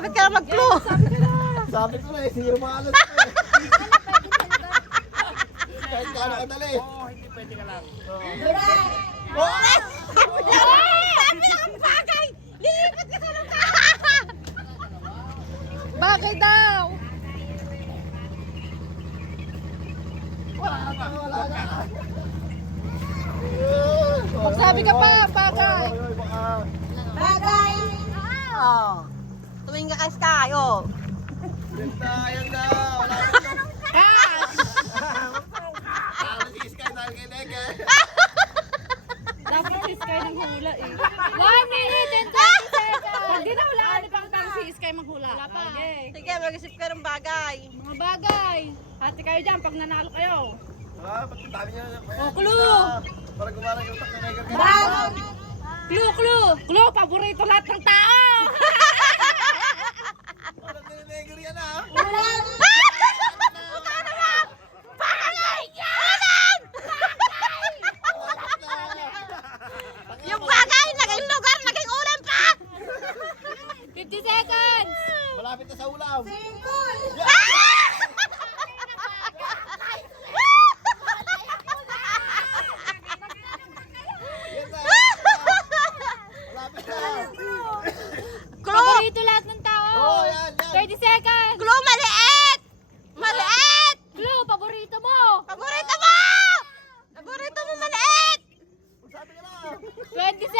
malapit ka na mag-clue. Sabi ko na eh, zero malas ko eh. Kahit kano kadali. Oo, hindi pwede ka lang. Sabi ang bagay! Lilipat ka sa lupa! Bagay daw! Wala na. Magsabi ka pa, bagay! Oy, baka. Bagay! Oh. Tuwing ka kay Sky, oh. Yan na. Wala na. Cash! Talo si Sky dahil kay Nega. Dapat si Sky nang hula eh. 1 minute and 20 seconds. Pag di na hulaan, ipang si Sky maghula. Wala pa. Okay. Sige, mag-isip ka ng bagay. Mga bagay. Hati kayo dyan pag nanalo kayo. Ah, ba't ang dami niya? Oh, clue! Para gumarang yung utak na Nega. Clue! Paborito lahat ng tao! Walang na Nega yan ah. Yung bagay, naging lugar, naging ulam pa! 50 seconds! Malapit na sa ulam. Yan na. Malapit na. Clue! Paborito lahat ng tao! Oh, yan. 30 seconds! Clue, maliit! Maliit! Clue, paborito mo! Paborito mo! Paborito mo maliit! Sabi ka lang. 20